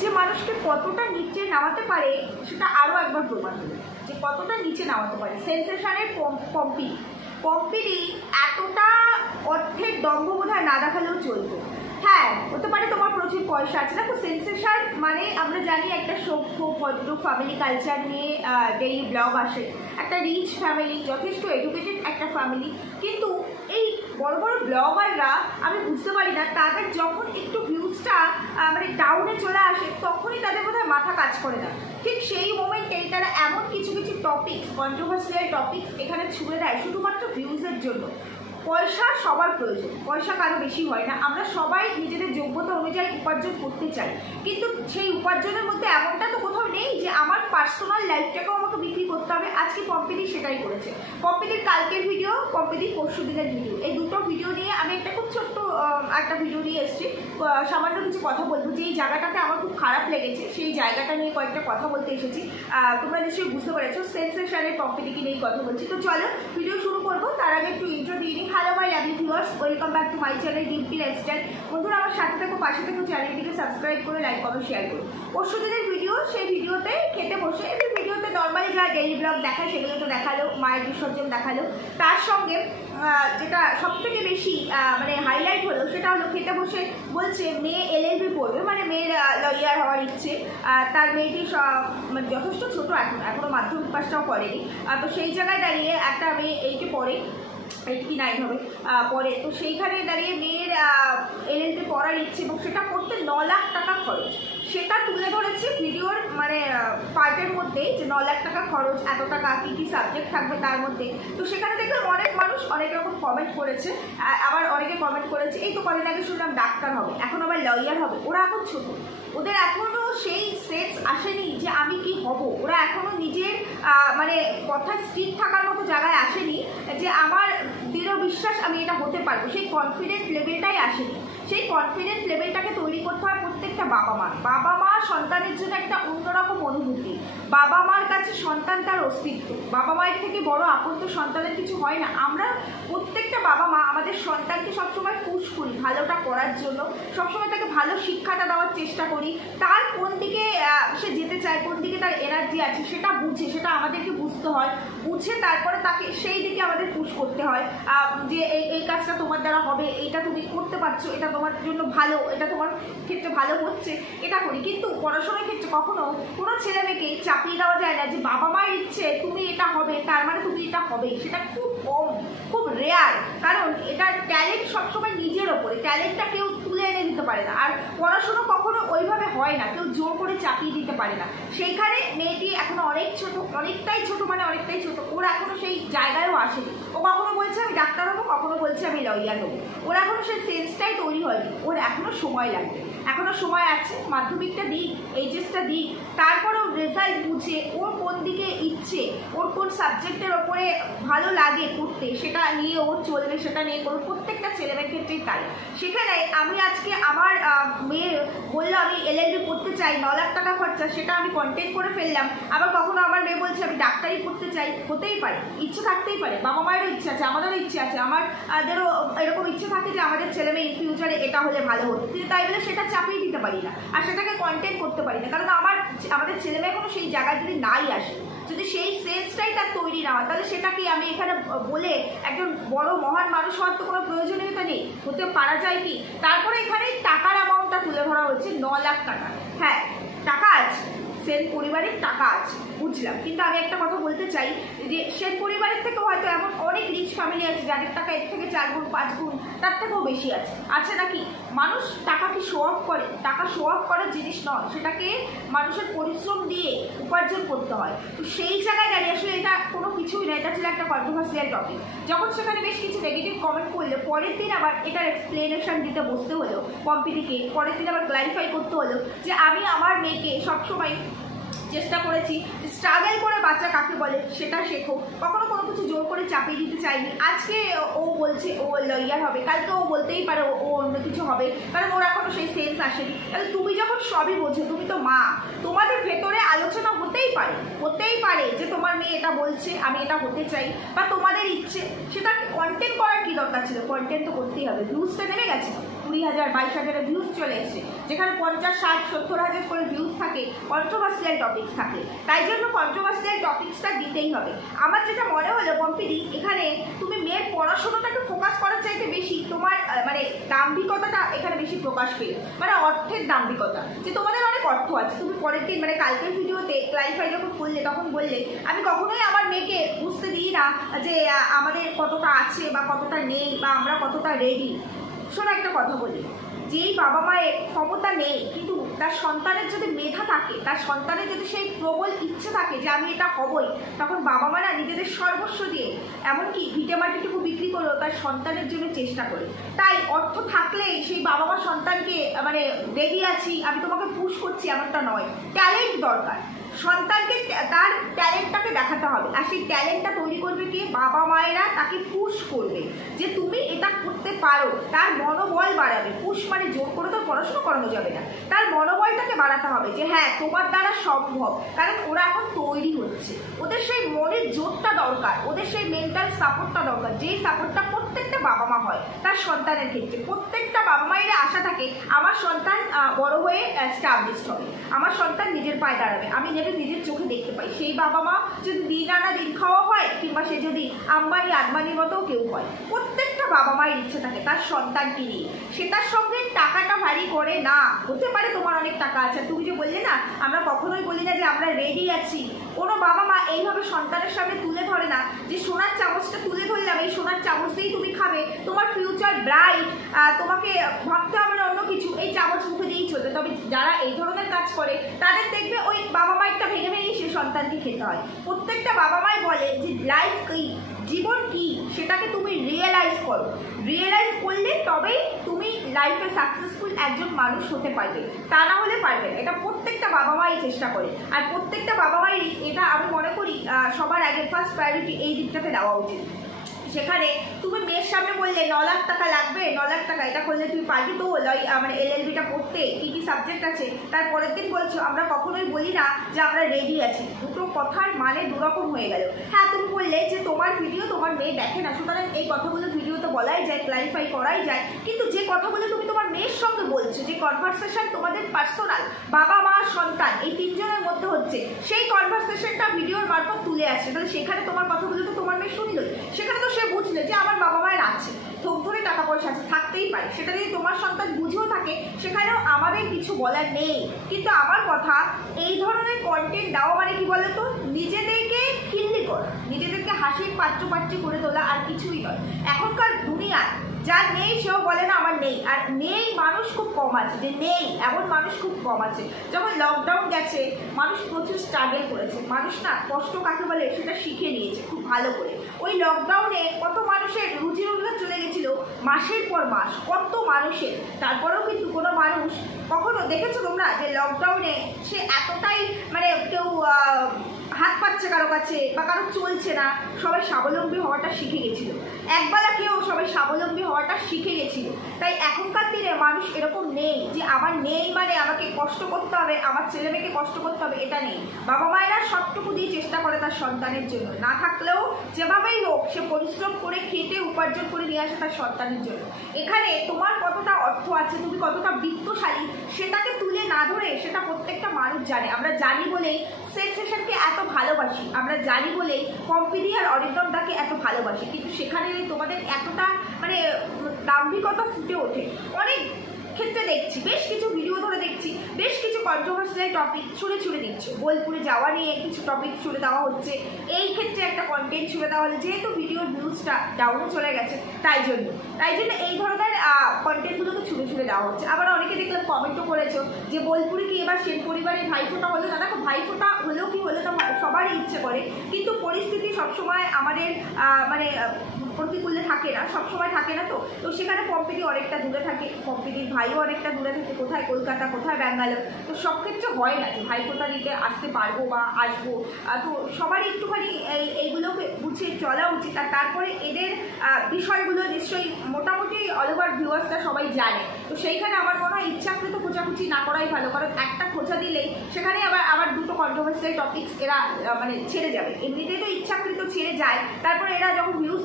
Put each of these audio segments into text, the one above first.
যে মানুষকে কতটা নিচে নামাতে পারে সেটা আরও একবার প্রমাণ হলো যে কতটা নিচে নামাতে পারে। সেন্সেশনের পম্পিরি এতটা অর্থের দম্ভ বোধহয় না দেখালেও চলতো। হ্যাঁ, হতে পারে তোমার প্রচুর পয়সা আছে। দেখো, সেন্সেশন মানে আমরা জানি একটা সভ্য ভদ্র ফ্যামিলি কালচার নিয়ে ডেইলি ব্লগ আসে, একটা রিচ ফ্যামিলি, যথেষ্ট এডুকেটেড একটা ফ্যামিলি। কিন্তু এই বড় বড় ব্লগাররা আমি বুঝতে পারি না, তাদের যখন একটু ভিউজটা মানে ডাউনে চলে আসে তখনই তাদের বোধহয় মাথা কাজ করে না। ঠিক সেই মোমেন্টেই তারা এমন কিছু কিছু টপিকস, কন্ট্রোভার্সিয়াল টপিকস এখানে ছুড়ে দেয় শুধুমাত্র ভিউজের জন্য। পয়সা সবার প্রয়োজন, পয়সা কারো বেশি হয় না। আমরা সবাই নিজেদের যোগ্যতা অনুযায়ী উপার্জন করতে চাই, কিন্তু সেই উপার্জনের মধ্যে এমনটা তো কোথাও নেই যে আমার পার্সোনাল লাইফটাকেও আমাকে বিক্রি করতে হবে। আজকে পম্পিদি সেটাই করেছে। পম্পিদির কালকের ভিডিও, পম্পিদির পরশু দিনের ভিডিও, এই দুটো ভিডিও নিয়ে আমি একটা খুব ছোট্ট একটা ভিডিও নিয়ে এসেছি। সামান্য কিছু কথা বলবো যে এই জায়গাটাতে আমার খুব খারাপ লেগেছে, সেই জায়গাটা নিয়ে কয়েকটা কথা বলতে এসেছি। তোমরা নিশ্চয়ই বুঝতে পেরেছো সেন্সেশনের পম্পিদিকে নিয়েই কথা বলছি। তো চলো ভিডিও শুরু করবো। তার আগে একটু ইন্ট্রো দিয়ে নিই। Hello my lovely viewers, welcome back to my channel Dimpy lifestyle. বন্ধুরা, আমার সাথে থাকো, পাশে থাকো, চ্যানেলটিকে সাবস্ক্রাইব করে লাইক কমেন্ট শেয়ার করো। পরশু দিনের ভিডিও, সেই ভিডিওতে খেতে বসে এই ভিডিওতে নর্মালি যা ডেইলি ব্লগ দেখায় সেগুলো তো দেখালো, মায়ের বিসর্জন দেখালো। তার সঙ্গে যেটা সব থেকে বেশি মানে হাইলাইট হলো সেটা হলো খেতে বসে বলছে মেয়ে এলএলবি পড়বে, মানে মেয়ের লয়ার হওয়ার ইচ্ছে। তার মেয়েটি মানে যথেষ্ট ছোটো, এখনও মাধ্যমিক পাসটাও করেনি। তো সেই জায়গায় দাঁড়িয়ে একটা মেয়ে এইটে পড়ে, 8 কি 9 হবে পরে। তো সেইখানে দাঁড়িয়ে মেয়ের এলএলবি পড়ার ইচ্ছে এবং সেটা করতে 9 লাখ টাকা খরচ, সেটা তুলে ধরেছে ভিডিওর মানে পার্টের মধ্যেই, যে 9 লাখ টাকা খরচ, এত টাকা কী কী সাবজেক্ট থাকবে তার মধ্যে। তো সেখানে দেখলাম অনেক মানুষ অনেক রকম কমেন্ট করেছে। আবার অনেকে কমেন্ট করেছে এই তো কদিন আগে শুনলাম ডাক্তার হবে, এখন আবার লয়ার হবে। ওরা এখন ছোটো, ওদের এখনও সেই সেন্স আসেনি যে আমি কি হব। ওরা এখনও নিজের মানে কথা স্থির থাকার মতো জায়গায় আসেনি যে আমার দৃঢ় বিশ্বাস আমি এটা হতে পারবো। সেই কনফিডেন্ট লেভেলটাই আসেনি। সেই কনফিডেন্ট লেভেলটাকে তৈরি করতে হয় প্রত্যেকটা বাবা মা। বাবা মা সন্তানের জন্য একটা অন্যরকম অনুভূতি। বাবা মার কাছে সন্তান তার অস্তিত্ব। বাবা মায়ের থেকে বড় আপন তো সন্তানের কিছু হয় না। আমরা প্রত্যেকটা বাবা মা আমাদের সন্তানকে সবসময় পুশ করি ভালোটা করার জন্য, সবসময় তাকে ভালো শিক্ষাটা দেওয়ার চেষ্টা করি। তার কোন দিকে সে যেতে চায়, কোন দিকে তার এনার্জি আছে সেটা বুঝে, সেটা আমাদেরকে বুঝতে হয়। বুঝে তারপরে তাকে সেই দিকে আমাদের পুশ করতে হয় যে এই কাজটা তোমার দ্বারা হবে, এইটা তুমি করতে পারছো, এটা তোমার জন্য ভালো, এটা তোমার ক্ষেত্রে ভালো হচ্ছে, এটা করি। কিন্তু পড়াশোনার ক্ষেত্রে কখনো কোনো ছেলে মেয়েকে চাপিয়ে দেওয়া যায় না যে বাবা মায়ের ইচ্ছে তুমি এটা হবে তার মানে তুমি এটা হবে। সেটা খুব কম, খুব রেয়ার। কারণ এটার ট্যালেন্ট সবসময় নিজের ওপরে, ট্যালেন্টটা কেউ তুলে এনে দিতে পারে না। আর পড়াশোনা কখনো ওইভাবে হয় না, কেউ জোর করে চাপিয়ে দিতে পারে না। সেইখানে মেয়েটি এখনো অনেক ছোট, অনেকটাই ছোট, মানে অনেকটাই ছোট। ওর এখনো সেই জায়গায়ও আসেনি। ও কখনো বলছে আমি ডাক্তার হবো, কখনো বলছে আমি লয়ার হবো। ওর এখনো সেই সেন্সটাই তৈরি হয়নি। ওর এখনো সময় লাগবে, এখনো সময় আছে। মাধ্যমিকটা দিক, এইচএসটা দিক, তারপরেও রেজাল্ট বুঝে ওর কোন দিকে ইচ্ছে, ওর কোন সাবজেক্টের ওপরে ভালো লাগে করতে, সেটা নিয়ে ওর চলবে, সেটা নিয়ে করবে। প্রত্যেকটা ছেলেমেয়ের ক্ষেত্রেই তাই। সেখানে আমি আজকে আমার মেয়ে বললো আমি এলএলবি পড়তে চাই, 9 লাখ টাকা খরচা, সেটা আমি কন্টেন্ট করে ফেললাম। আবার কখনো আমার মেয়ে বলছে আমি ডাক্তারি পড়তে চাই, হতেই পারে, ইচ্ছে থাকতেই পারে। বাবা মায়েরও ইচ্ছে আছে, আমাদেরও ইচ্ছে আছে, আমাদেরও এরকম ইচ্ছে থাকে যে আমাদের ছেলে মেয়ে ইন ফিউচারে এটা হলে ভালো হতো, কিন্তু তাই বলে সেটা চাপিয়ে দিতে পারি না আর সেটাকে কন্টেন্ট করতে পারি না। কারণ আমাদের ছেলে মেয়ে কোনো সেই জায়গায় যদি নাই আসে, যদি সেই সেন্সটাই তার তৈরি না হয়, তাহলে সেটাকে আমি এখানে বলে একজন বড় মহান মানুষ হওয়ার তো কোনো প্রয়োজনীয়তা নেই। হতে পারা যায় কি? তারপরে এখানে টাকার অ্যামাউন্টটা তুলে ধরা হচ্ছে 9 লাখ টাকা। হ্যাঁ, টাকা আছে, সেন পরিবারের টাকা আছে, বুঝলাম। কিন্তু আমি একটা কথা বলতে চাই যে সেন পরিবারের থেকে হয়তো এমন অনেক রিচ ফ্যামিলি আছে যাদের টাকা এর থেকে 4 গুণ 5 গুণ তার থেকেও বেশি আছে নাকি? মানুষ টাকা কি শো অফ করে? টাকা শো অফ করার জিনিস নয়, সেটাকে মানুষের পরিশ্রম দিয়ে উপার্জন করতে হয়। তো সেই জায়গায় দাঁড়িয়ে আসলে এটা কোনো কিছুই না, এটা ছিল একটা কন্ট্রোভার্সিয়াল টপিক। যখন সেখানে বেশ কিছু নেগেটিভ কমেন্ট করলে পরের দিন আবার এটার এক্সপ্লেনেশন দিতে বসতে হলো পম্পিদিকে। পরের দিন আবার ক্লারিফাই করতে হলো যে আমি আমার মেয়েকে সবসময় চেষ্টা করেছি স্ট্রাগল করে বাচ্চা কাকে বলে সেটা শেখো, কখনো কোনো কিছু জোর করে চাপিয়ে দিতে চাইনি। আজকে ও বলছে ও লয়ার হবে, কালকে ও বলতেই পারে ও অন্য কিছু হবে, কারণ ওর এখনো সেই সেন্স আসেনি। তাহলে তুমি যখন সবই বোঝো, তুমি তো মা, তোমাদের ভেতরে আলোচনা হতেই পারে যে তোমার মেয়ে এটা বলছে আমি এটা হতে চাই, বা তোমাদের ইচ্ছে, সেটা কন্টেন্ট করার কি দরকার ছিল? কন্টেন্ট তো করতেই হবে। ভিউজটা নেমে গেছে, 20,000 22,000 ভিউজ চলে এসছে, যেখানে 50, 60, 70,000 করে ভিউজ থাকে, কন্ট্রোভার্সিয়াল টপিকস থাকে। তাই জন্য কন্ট্রোভার্সিয়াল টপিকসটা দিতেই হবে। আমার যেটা মনে হলো পম্পিদি, এখানে তুমি মেয়ের পড়াশোনাটাকে ফোকাস করার চাইতে বেশি তোমার মানে দাম্ভিকতাটা এখানে বেশি প্রকাশ পেল, মানে অর্থের দাম্ভিকতা, যে তোমাদের অনেক অর্থ আছে। তুমি পরের দিন মানে কালকের ভিডিওতে ক্লারিফাই যখন করলে তখন বললে আমি কখনোই আমার মেয়েকে বুঝতে দিই না যে আমাদের কতটা আছে বা কতটা নেই বা আমরা কতটা রেডি। শোনো একটা কথা বলি, যেই বাবা মায়ের ক্ষমতা নেই কিন্তু তার সন্তানের যদি মেধা থাকে, তার সন্তানের যদি সেই প্রবল ইচ্ছে থাকে যে আমি এটা হবই, তখন বাবা মারা নিজেদের সর্বস্ব দিয়ে এমনকি ভিটেমাটিটুকু বিক্রি করেও তার সন্তানের জন্য চেষ্টা করে। তাই অর্থ থাকলেই সেই বাবা মা সন্তানকে মানে রেডি আছি আমি তোমাকে পুশ করছি এমনটা নয়, ট্যালেন্ট দরকার। সন্তানকে তার ট্যালেন্টটাকে দেখাতে হবে, আর সেই ট্যালেন্টটা তৈরি করবে কে? বাবা মায়েরা তাকে পুশ করবে যে তুমি এটা করতে পারো, তার মনোবল বাড়াবে। পুশ মানে জোর করে তো পড়াশোনা করানো যাবে না, তার মনোবলটাকে বাড়াতে হবে যে হ্যাঁ তোমার দ্বারা সম্ভব। কারণ ওরা এখন তৈরি হচ্ছে, ওদের সেই মনের জোরটা দরকার, ওদের সেই মেন্টাল সাপোর্টটা দরকার, যেই সাপোর্টটা প্রত্যেকটা বাবা মা হয় তার সন্তানের ক্ষেত্রে। প্রত্যেকটা বাবা মায়ের আশা থাকে আমার সন্তান বড় হয়ে এস্টাবলিশড হবে, আমার সন্তান নিজের পায়ে দাঁড়াবে, আমি নিজের চোখে দেখতে পাই। সেই বাবা মা যদি দিন আনা দিন খাওয়া হয়, কিংবা সে যদি আম্বানি আদমানির মতো কেউ হয়, প্রত্যেকটা বাবা মায়ের ইচ্ছে থাকে তার সন্তানকে নিয়ে। সেটার সঙ্গে টাকাটা ভ্যারি করে না। হতে পারে তোমার অনেক টাকা আছে, তুমি যে বললে না আমরা কখনোই বলি না যে আমরা রেডি আছি। কোনো বাবা মা এইভাবে সন্তানের সামনে তুলে ধরে না যে সোনার চামচটা তুলে ধরলাম, এই সোনার চামচ দিয়েই তুমি খাবে, তোমার ফিউচার ব্রাইট, তোমাকে ভাবতে হবে না অন্য কিছু, এই চামচ মুখে দিয়েই চলবে। তবে যারা এই ধরনের কাজ করে তাদের দেখবে ওই বাবা মায়েরটা ভেঙে ভেঙেই সে সন্তানকে খেতে হয়। প্রত্যেকটা বাবা মাই বলে যে লাইফ কি, জীবন কি, সেটাকে তুমি রিয়েলাইজ করো। রিয়েলাইজ করলে তবেই তুমি লাইফে সাকসেসফুল একজন মানুষ হতে পারবে, তা না হলে পারবে না। এটা প্রত্যেকটা বাবা মাই চেষ্টা করে, আর প্রত্যেকটা বাবা মাই এটা আমি মনে করি সবার আগে ফার্স্ট প্রায়োরিটি এই দিকটাতে দেওয়া উচিত। সেখানে তুমি মেয়ের সামনে বললে 9 লাখ টাকা লাগবে, 9 লাখ টাকা এটা করলে তুই পারবি তো মানে LLBটা পড়তে, কী কী সাবজেক্ট আছে। তারপরের দিন বলছো আমরা কখনোই বলি না যে আমরা রেডি আছি। দুটো কথার মানে দুরকম হয়ে গেল। হ্যাঁ তুমি বললে যে তোমার ভিডিও তোমার মেয়ে দেখে না, সুতরাং এই কথাগুলো ভিডিওতে বলাই যায়, ক্লারিফাই করাই যায়। কিন্তু যে কথাগুলো তুমি তোমার মেয়ের সঙ্গে বলছো, যে কনভারসেশন তোমাদের পার্সোনাল বাবা মা সন্তান এই তিনজনের মধ্যে হচ্ছে, সেই কনভারসেশনটা ভিডিওর মারফত তুলে আসছে, তাহলে সেখানে তোমার কথাগুলো তো তোমার মেয়ে শুনলই। সেখানে তো সে বুঝলে যে আমার বাবা মায়ের আছে, থোক ধরে টাকা পয়সা আছে, থাকতেই পারে। সেটা যদি তোমার সন্তান বুঝেও থাকে সেখানেও আমাদের কিছু বলার নেই। কিন্তু আমার কথা, এই ধরনের কন্টেন্ট দেওয়া মানে কি বলতো, নিজেদেরকে খিল্লি করা, নিজেদেরকে হাসির পাত্রপাত্রী করে তোলা, আর কিছুই নয়। এখনকার দুনিয়ায় যার নেই সেও বলে না আমার নেই, আর নেই মানুষ খুব কম আছে, যে নেই এমন মানুষ খুব কম আছে। যখন লকডাউন গেছে মানুষ প্রচুর স্ট্রাগল করেছে, মানুষ না কষ্ট কাকে বলে সেটা শিখে নিয়েছে খুব ভালো করে। ওই লকডাউনে কত মানুষের রুজি রোজগার চলে গেছিল মাসের পর মাস, কত মানুষের। তারপরেও কিন্তু কোনো মানুষ কখনো দেখেছো তোমরা যে লকডাউনে সে এতটাই মানে কেউ হাত পাচ্ছে কারো কাছে বা কারো চলছে না, সবাই স্বাবলম্বী হওয়াটা শিখে গেছিল। একবেলা খেয়েও সবাই স্বাবলম্বী হওয়াটা শিখে গেছিল। তাই এখনকার দিনে মানুষ এরকম নেই যে আমার নেই মানে আমাকে কষ্ট করতে হবে, আমার ছেলে মেয়েকে কষ্ট করতে হবে, এটা নেই। বাবা মায়েরা সবটুকু দিয়ে চেষ্টা করে তার সন্তানের জন্য, না থাকলেও যেভাবেই হোক সে পরিশ্রম করে খেটে উপার্জন করে নিয়ে আসে তার সন্তানের জন্য। এখানে তোমার কতটা অর্থ আছে, তুমি কতটা বিত্তশালী, সেটাকে তুলে না ধরে সেটা প্রত্যেকটা মানুষ জানে। আমরা জানি বলেই সেন্সেশনকে এত ভালোবাসি, আমরা জানি বলেই পম্পিদি আর অরিন্দমদাকে এত ভালোবাসি, কিন্তু সেখানে তোমাদের এতটা মানে দাম্ভিকতা ফুটে ওঠে। অনেক ক্ষেত্রে দেখছি, বেশ কিছু ভিডিও ধরে দেখছি, বেশ কিছু কন্ট্রোভার্সিয়াল টপিক ছুড়ে দিচ্ছ। বোলপুরে যাওয়া নিয়ে কিছু টপিক ছুড়ে দেওয়া হচ্ছে, এই ক্ষেত্রে একটা কন্টেন্ট ছুড়ে দেওয়া হলে, যেহেতু ভিডিওর ভিউজটা ডাউনে চলে গেছে তাই জন্য এই ধরনের কন্টেন্টগুলোকে ছুড়ে দেওয়া হচ্ছে। আবার অনেকে দেখলাম কমেন্টও করেছো যে বোলপুরে কি এবার সেন পরিবারের ভাইফোঁটা হলো না। দেখো ভাইফোঁটা হলেও কি হলো না, সবারই ইচ্ছে করে, কিন্তু পরিস্থিতি সবসময় আমাদের মানে প্রতিকূলে থাকে না, সবসময় থাকে না। তো সেখানে পম্পিদি অনেকটা দূরে থাকে, পম্পিদির ভাইও অনেকটা দূরে থাকে, কোথায় কলকাতা কোথায় ব্যাঙ্গালোর। তো সব ক্ষেত্রে হয় না যে ভাইফোঁটা দিতে আসতে পারবো বা আসবো। তো সবারই একটুখানি এইগুলোকে বুঝিয়ে চলা উচিত। আর তারপরে এদের বিষয়গুলো নিশ্চয়ই মোটামুটি অল ওভার ভিউয়ার্সরা সবাই জানে। তো সেইখানে আমার মনে হয় ইচ্ছাকৃত খোঁচাখুচি না করাই ভালো, কারণ একটা খোঁচা দিলেই সেখানে আবার দুটো কন্ট্রোভার্সিয়াল টপিকস এরা মানে ছেড়ে যাবে। এমনিতেই তো ইচ্ছাকৃত ছেড়ে যায়, তারপরে এরা যখন ভিউজ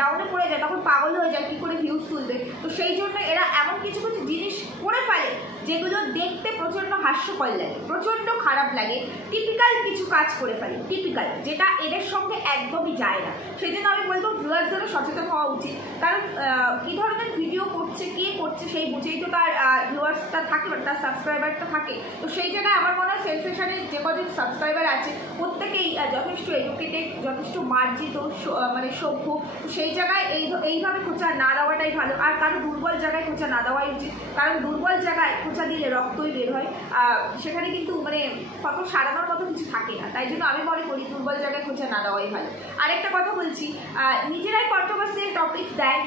ডাউনে পড়ে যায় তখন পাগল হয়ে যায় কী করে ভিউজ তুলবে। তো সেই জন্য এরা এমন কিছু কিছু জিনিস করে ফেলে যেগুলো দেখতে প্রচণ্ড হাস্যকর লাগে, প্রচণ্ড খারাপ লাগে, টিপিক্যাল কিছু কাজ করে ফেলে, টিপিক্যাল, যেটা এদের সঙ্গে একদমই যায় না। সেই জন্য আমি বলবো ভিউয়ার্সদেরও সচেতন হওয়া উচিত, কারণ কী ধরনের ভিডিও করছে, কে করছে সেই বুঝেই তো তার ভিউয়ার্সটা থাকে, তার সাবস্ক্রাইবারটা থাকে। তো সেই জায়গায় আমার মনে হয় সেন্সেশনের যে কজন সাবস্ক্রাইবার আছে প্রত্যেকেই যথেষ্ট এডুকেটেড, যথেষ্ট মার্জিত, মানে সভ্য। তো সেই জায়গায় এইভাবে খোঁচা না দেওয়াটাই ভালো, আর কারো দুর্বল জায়গায় খোঁচা না দেওয়াই উচিত, কারণ দুর্বল জায়গায় খোঁচা দিলে রক্তই বের হয়, সেখানে কিন্তু মানে কত সারানোর মতো কিছু থাকে না। তাই জন্য আমি মনে করি দুর্বল জায়গায় খোঁচা না দেওয়াই ভালো। আরেকটা কথা বলছি, নিজেরাই কন্ট্রোভার্সিয়াল টপিকস দেয়,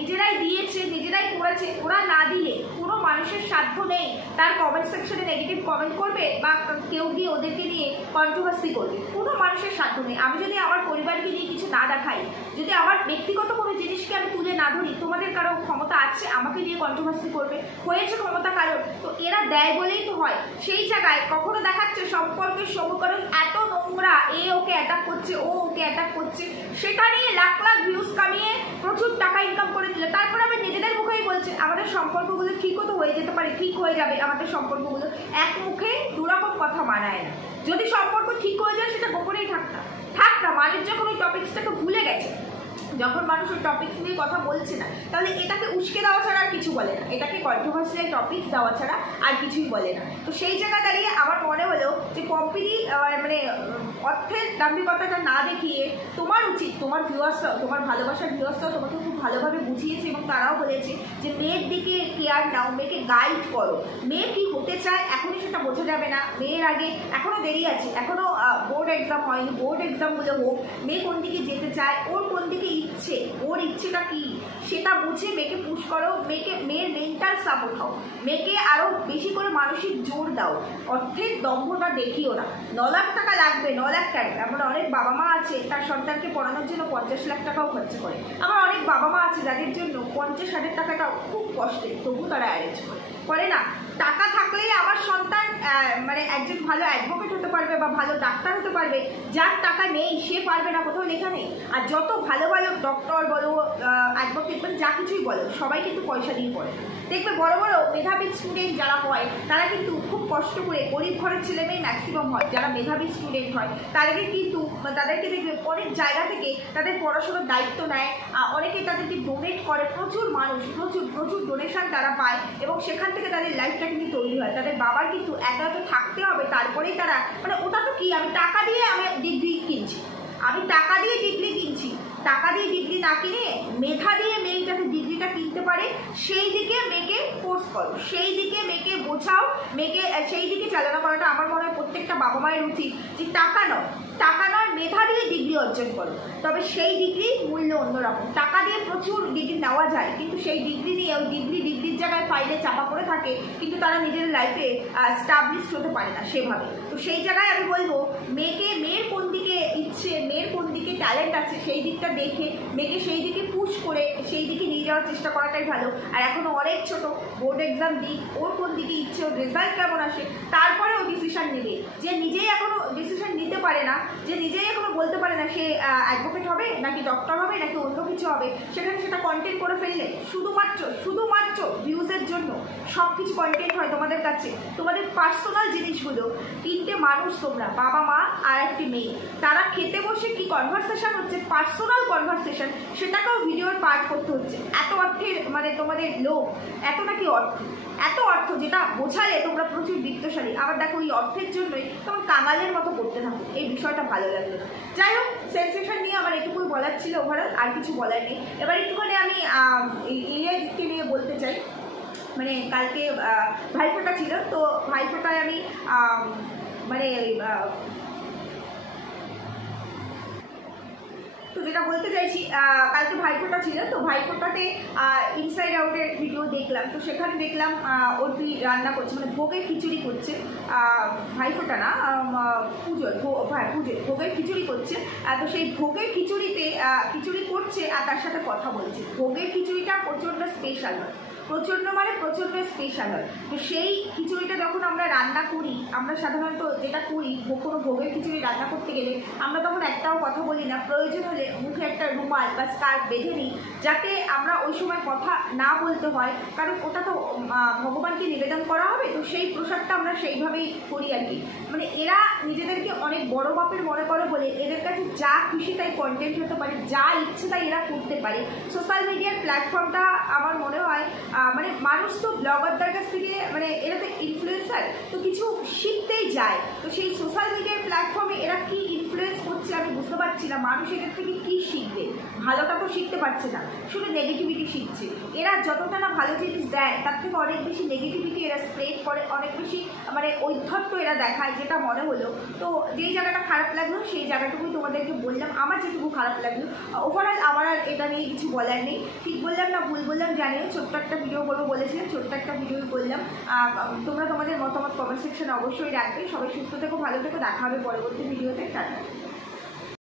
নিজেরাই দিয়েছে, নিজেরাই করেছে। ওরা না দিলে কোনো মানুষের সাধ্য নেই তার কমেন্ট সেকশনে নেগেটিভ কমেন্ট করবে বা কেউ গিয়ে ওদেরকে নিয়ে কন্ট্রোভার্সি করবে, কোনো মানুষের সাধ্য নেই। আমি যদি আমার পরিবারকে নিয়ে কিছু না দেখাই, যদি আমার ব্যক্তিগত কোনো জিনিসকে আমি তুলে না ধরি, তোমাদের কারো ক্ষমতা আছে আমাকে নিয়ে কন্ট্রোভার্সি করবে, হয়েছে ক্ষমতা কারণ, তো এরা দেয় বলেই তো হয়। সেই জায়গায় কখনো দেখাচ্ছে সম্পর্কের সমীকরণ এত নোংরা, এ ওকে অ্যাটাক করছে, ও ওকে অ্যাটাক করছে, সেটা নিয়ে লাখ লাখ ভিউজ কামিয়ে প্রচুর টাকা ইনকাম করে দিলে, তারপর আবার নিজেদের মুখেই বলছে আমাদের সম্পর্কগুলো ঠিকও তো হয়ে যেতে পারে, ঠিক হয়ে যাবে আমাদের সম্পর্কগুলো। এক মুখে দুরকম কথা মানায় না। যদি সম্পর্ক ঠিক হয়ে যায় সেটা গোপনেই থাক না, মানুষ যখন ওই টপিক্সটাকে ভুলে গেছে, যখন মানুষ ওই টপিক্স নিয়ে কথা বলছে না, তাহলে এটাকে উস্কে দেওয়া ছাড়া আর কিছু বলে না, এটাকে কন্ট্রোভার্সিয়াল টপিক্স দেওয়া ছাড়া আর কিছুই বলে না। তো সেই জায়গা দাঁড়িয়ে আমার মনে হলো যে পম্পিদি মানে অর্থের দাম্ভিকতাটা না দেখিয়ে তোমার উচিত, তোমার ভিউয়ার্সরাও, তোমার ভালোবাসার ভিউয়ার্সরাও তোমাকে খুব ভালোভাবে বুঝিয়েছে এবং তারাও বলেছে যে মেয়ের দিকে কেয়ার নাও, মেয়েকে গাইড করো, মেয়ে কি হতে চায় এখনই সেটা বোঝা যাবে না, মেয়ের আগে এখনও দেরি আছে, এখনও বোর্ড এক্সাম হয়নি, বোর্ড এক্সামগুলো হোক, মেয়ে কোন দিকে যেতে চায়, ওর কোন দিকে ইচ্ছে, ওর ইচ্ছেটা কি সেটা বুঝে মেয়েকে পুশ করো, মেয়ের মেন্টাল সাপোর্ট হও, মেয়েকে আরও বেশি করে মানসিক জোর দাও, অর্থের দম্ভটা দেখিও না। 9 লাখ টাকা লাগবে, 9 লাখ টাকা, এমন অনেক বাবা মা আছে তার সন্তানকে পড়ানোর জন্য 50 লাখ টাকাও খরচা করে, আমার অনেক বাবা মা আছে যাদের জন্য 50,000 টাকাটাও খুব কষ্টের, তবু তারা অ্যারেঞ্জ করে না। টাকা থাকলেই আমার সন্তান মানে একজন ভালো অ্যাডভোকেট হতে পারবে বা ভালো ডাক্তার হতে পারবে, যার টাকা নেই সে পারবে না, কোথাও লেখা নেই। আর যত ভালো ভালো ডক্টর বলো, অ্যাডভোকেট বলো, যা কিছুই বলো, সবাই কিন্তু পয়সা দিয়ে পড়ে। দেখবে বড় বড় মেধাবী স্টুডেন্ট যারা হয় তারা কিন্তু খুব কষ্ট করে, গরিব ঘরের ছেলে মেয়ে ম্যাক্সিমাম হয় যারা মেধাবী স্টুডেন্ট হয়, তাদেরকে দেখবে অনেক জায়গা থেকে তাদের পড়াশোনার দায়িত্ব নেয়, অনেকে তাদেরকে ডোনেট করে, প্রচুর মানুষ প্রচুর ডোনেশন তারা পায় এবং সেখান থেকে তাদের লাইফটা কিন্তু তৈরি হয়। তাদের বাবার কিন্তু একা তো থাকতে হবে, তারপরেই তারা, মানে ওটা তো কি, আমি টাকা দিয়ে আমি ডিগ্রি কিনছি, টাকা দিয়ে ডিগ্রি না কিনে মেধা দিয়ে মেয়ে যাতে ডিগ্রিটা কিনতে পারে সেই দিকে মেয়েকে ফোর্স করো, সেই দিকে মেয়েকে বোঝাও, মেয়েকে সেই দিকে চালনা করাটা আমার মনে হয় প্রত্যেকটা বাবা মায়ের উচিত। যে টাকা নয় মেধা দিয়ে ডিগ্রি অর্জন করো, তবে সেই ডিগ্রির মূল্য অন্যরকম। টাকা দিয়ে প্রচুর ডিগ্রি নেওয়া যায়, কিন্তু সেই ডিগ্রি নিয়ে ওই ডিগ্রির জায়গায় ফাইলে চাপা পড়ে থাকে, কিন্তু তারা নিজের লাইফে স্টাবলিশড হতে পারে না সেভাবে। তো সেই জায়গায় আমি বলবো মেয়ের কোন দিকে ইচ্ছে, মেয়ের কোন দিকে ট্যালেন্ট আছে সেই দিকটা দেখে মেয়েকে সেই দিকে পুশ করে সেই দিকে নিয়ে যাওয়ার চেষ্টা করাটাই ভালো। আর এখনও অনেক ছোট, বোর্ড এক্সাম দিক, ওর কোন দিকে ইচ্ছে, ওর রেজাল্ট কেমন আসে, তারপরে ও ডিসিশন নেবে। যে নিজেই এখনও ডিসিশন নিতে পারে না, যে নিজেই এখনও বলতে পারে না সে অ্যাডভোকেট হবে নাকি ডক্টর হবে নাকি অন্য কিছু হবে, সেখানে সেটা কন্টেন্ট করে ফেললে শুধুমাত্র ভিউজের জন্য সব কিছু কন্টেন্ট হয় তোমাদের কাছে। তোমাদের পার্সোনাল জিনিসগুলো, 3টে মানুষ তোমরা, বাবা মা আর একটি মেয়ে, তারা খেতে বসে কি কনভারসেশন হচ্ছে, পার্সোনাল কনভারসেশন, সেটাকেও ভিডিওর পার্ট করতে হচ্ছে। এত অর্থের মানে তোমাদের লোক, এত নাকি এত অর্থ যেটা বোঝালে তোমরা প্রচুর বিত্তশালী, আবার দেখো ওই অর্থের জন্যই তোমার কাঙালের মতো করতে থাকো। এই বিষয়টা ভালো লাগলো। যাই হোক, সেন্সেশন নিয়ে আমার এটুকুই বলার ছিল, ওভারঅল আর কিছু বলার নেই। এবার একটুখানি আমি ইয়েকে নিয়ে বলতে চাই। মানে কালকে ভাইফোঁটা ছিল, তো ভাইফোঁটায় আমি মানে তো যেটা বলতে চাইছি, কালকে ভাইফোঁটা ছিল, তো ভাইফোঁটাতে ইনসাইড আউটের ভিডিও দেখলাম। তো সেখানে দেখলাম অর্পি রান্না করছে, মানে ভোগের খিচুড়ি করছে, ভাইফোঁটা না পুজোর ভোগের খিচুড়ি করছে। তো সেই ভোগের খিচুড়িতে খিচুড়ি করছে আর তার সাথে কথা বলছে। ভোগের খিচুড়িটা প্রচণ্ড স্পেশাল হয়, প্রচণ্ড স্পেশাল হয়। তো সেই খিচুড়িটা যখন আমরা আমরা রান্না করি, আমরা সাধারণত যেটা করি কোনো ভোগের খিচুড়ি রান্না করতে গেলে আমরা তখন একটাও কথা বলি না, প্রয়োজন হলে মুখে একটা রুমাল বা স্কার্ফ বেঁধে নিই, যাতে আমরা ওই সময় কথা না বলতে হয়, কারণ ওটা তো ভগবানকে নিবেদন করা হবে, তো সেই প্রসাদটা আমরা সেইভাবেই করি আর কি। মানে এরা নিজেদেরকে অনেক বড় বাপের মনে করে বলে এদের কাছে যা খুশি তাই কন্টেন্ট হতে পারে, যা ইচ্ছে তাই এরা করতে পারে। সোশ্যাল মিডিয়ার প্ল্যাটফর্মটা আমার মনে হয় মানে মানুষ তো ব্লগারদের কাছ থেকে, মানে এরা তো ইনফ্লুয়েন্সার, তো কিছু শিখতেই যায়, তো সেই সোশ্যাল মিডিয়ার প্ল্যাটফর্মে এরা কি ইনফ্লুয়েন্স করছে আমি বুঝতে পারছি না। মানুষ এদের থেকে কি শিখবে? ভালোটা তো শিখতে পারছে না, শুধু নেগেটিভিটি শিখছে। এরা যতটা না ভালো জিনিস দেয় তার থেকে অনেক বেশি নেগেটিভিটি এরা স্প্রেড করে, অনেক বেশি মানে ঔদ্ধত্য এরা দেখায়, যেটা মনে হলো। তো যেই জায়গাটা খারাপ লাগলো সেই জায়গাটুকুই তোমাদেরকে বললাম, আমার যেটুকু খারাপ লাগলো। ওভারঅল আমার আর এটা নিয়ে কিছু বলার নেই। ঠিক বললাম না ভুল বললাম জানিও, ছোট্ট একটা ভিডিও করবো বলেছিলাম, ছোট্ট একটা ভিডিও করলাম। তোমরা তোমাদের মতামত কমেন্ট সেকশনে অবশ্যই রাখবে। সবাই সুস্থ থেকো, ভালো থেকো, দেখা হবে পরবর্তী ভিডিওতে। টাটা।